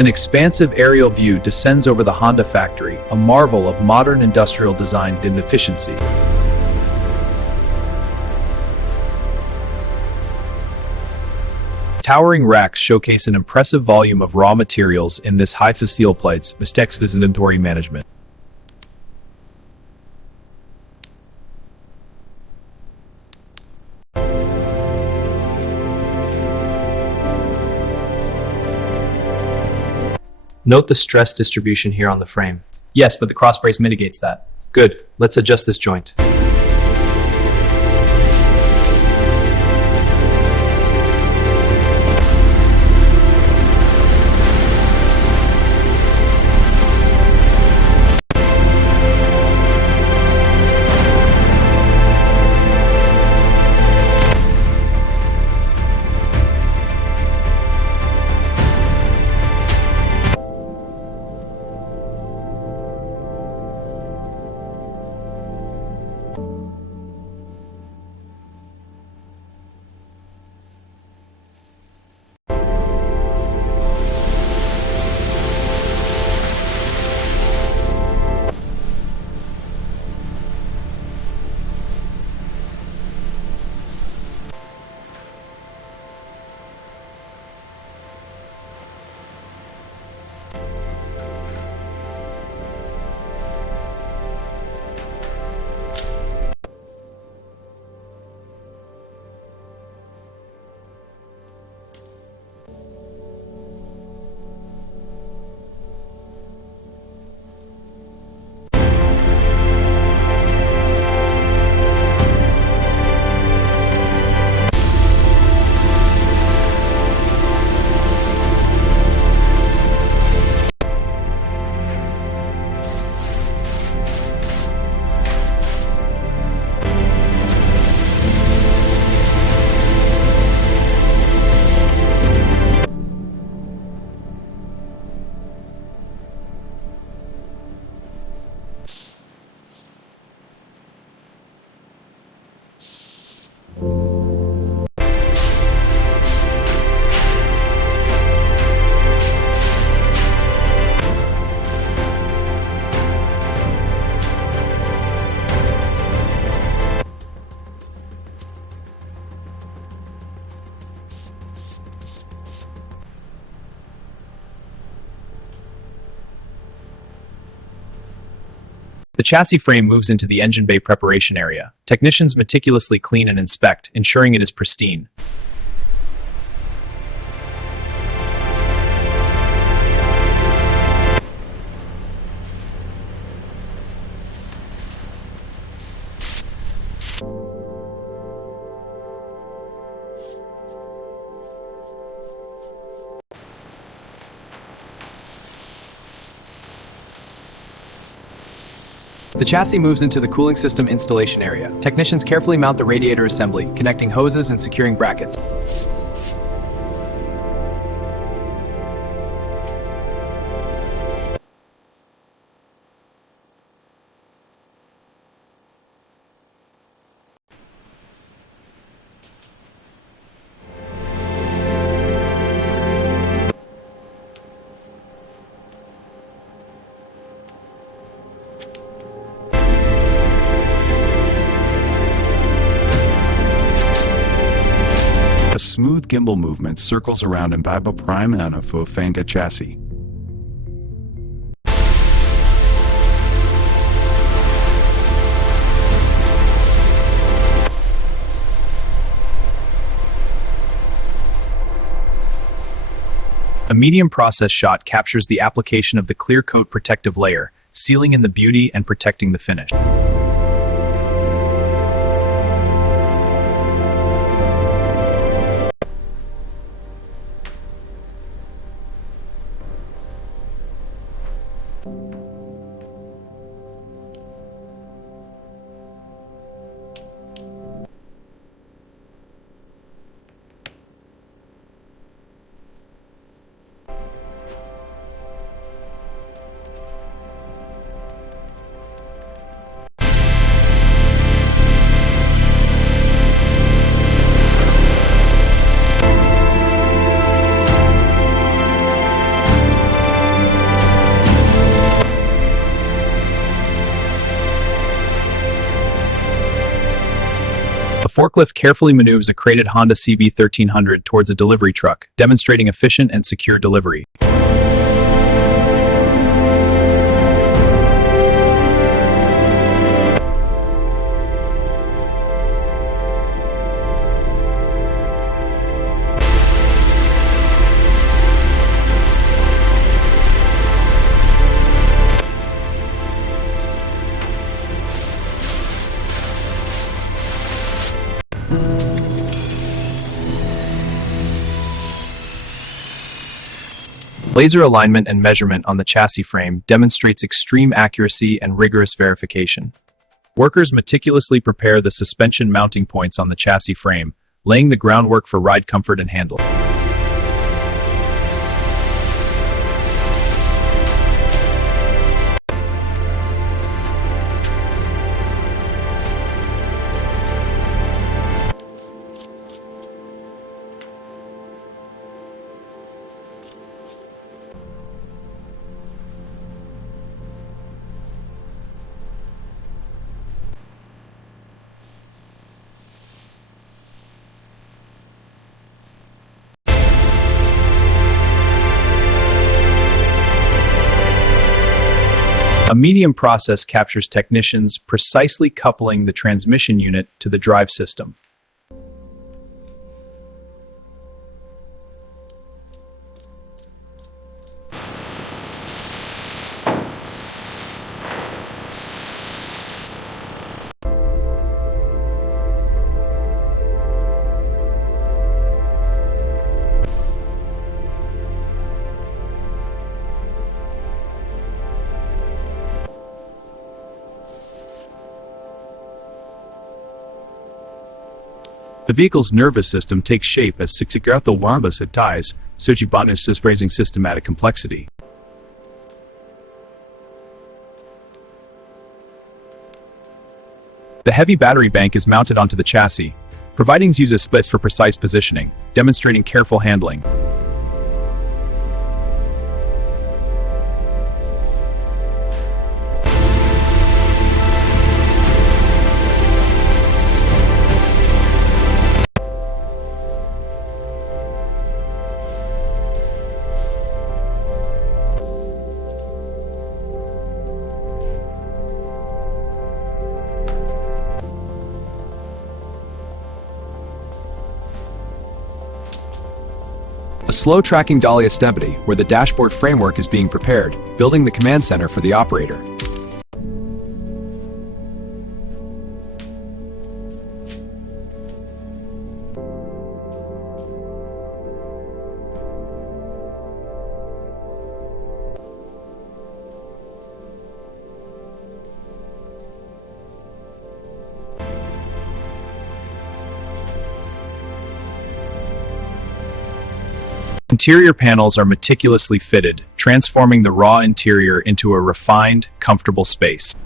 An expansive aerial view descends over the Honda factory, a marvel of modern industrial design and efficiency. Towering racks showcase an impressive volume of raw materials in this high steel plates, mistakes inventory management. Note the stress distribution here on the frame. Yes, but the cross brace mitigates that. Good, let's adjust this joint. The chassis frame moves into the engine bay preparation area. Technicians meticulously clean and inspect, ensuring it is pristine. The chassis moves into the cooling system installation area. Technicians carefully mount the radiator assembly, connecting hoses and securing brackets. A smooth gimbal movement circles around Imbiba Prime and a Fofanga chassis. A medium process shot captures the application of the clear coat protective layer, sealing in the beauty and protecting the finish. forklift carefully maneuvers a crated Honda CB1300 towards a delivery truck, demonstrating efficient and secure delivery. Laser alignment and measurement on the chassis frame demonstrates extreme accuracy and rigorous verification. Workers meticulously prepare the suspension mounting points on the chassis frame, laying the groundwork for ride comfort and handling. A medium process captures technicians precisely coupling the transmission unit to the drive system. The vehicle's nervous system takes shape as Sixigartho Wambas at ties, Sochibanus is raising systematic complexity. The heavy battery bank is mounted onto the chassis, providing uses splits for precise positioning, demonstrating careful handling. A slow tracking dolly stability where the dashboard framework is being prepared, building the command center for the operator. Interior panels are meticulously fitted, transforming the raw interior into a refined, comfortable space.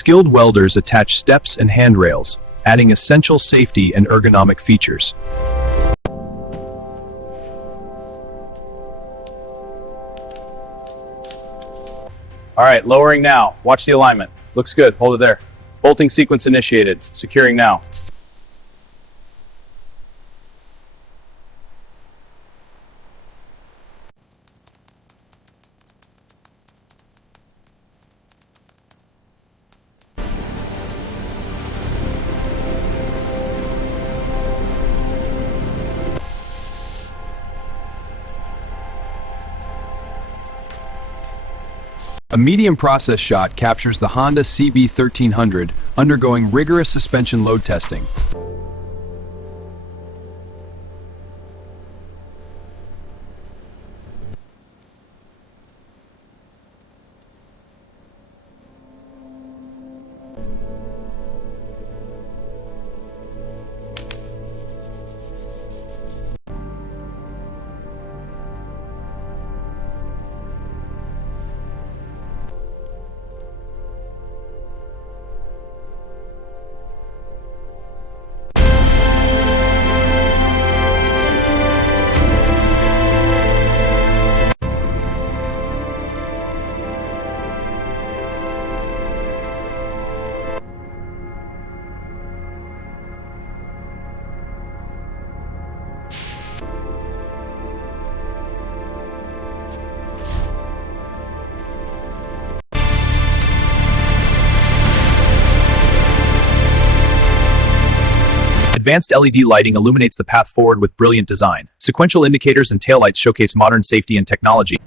Skilled welders attach steps and handrails, adding essential safety and ergonomic features. All right, lowering now. Watch the alignment. Looks good. Hold it there. Bolting sequence initiated. Securing now. A medium process shot captures the Honda CB1300 undergoing rigorous suspension load testing. Advanced LED lighting illuminates the path forward with brilliant design. Sequential indicators and taillights showcase modern safety and technology.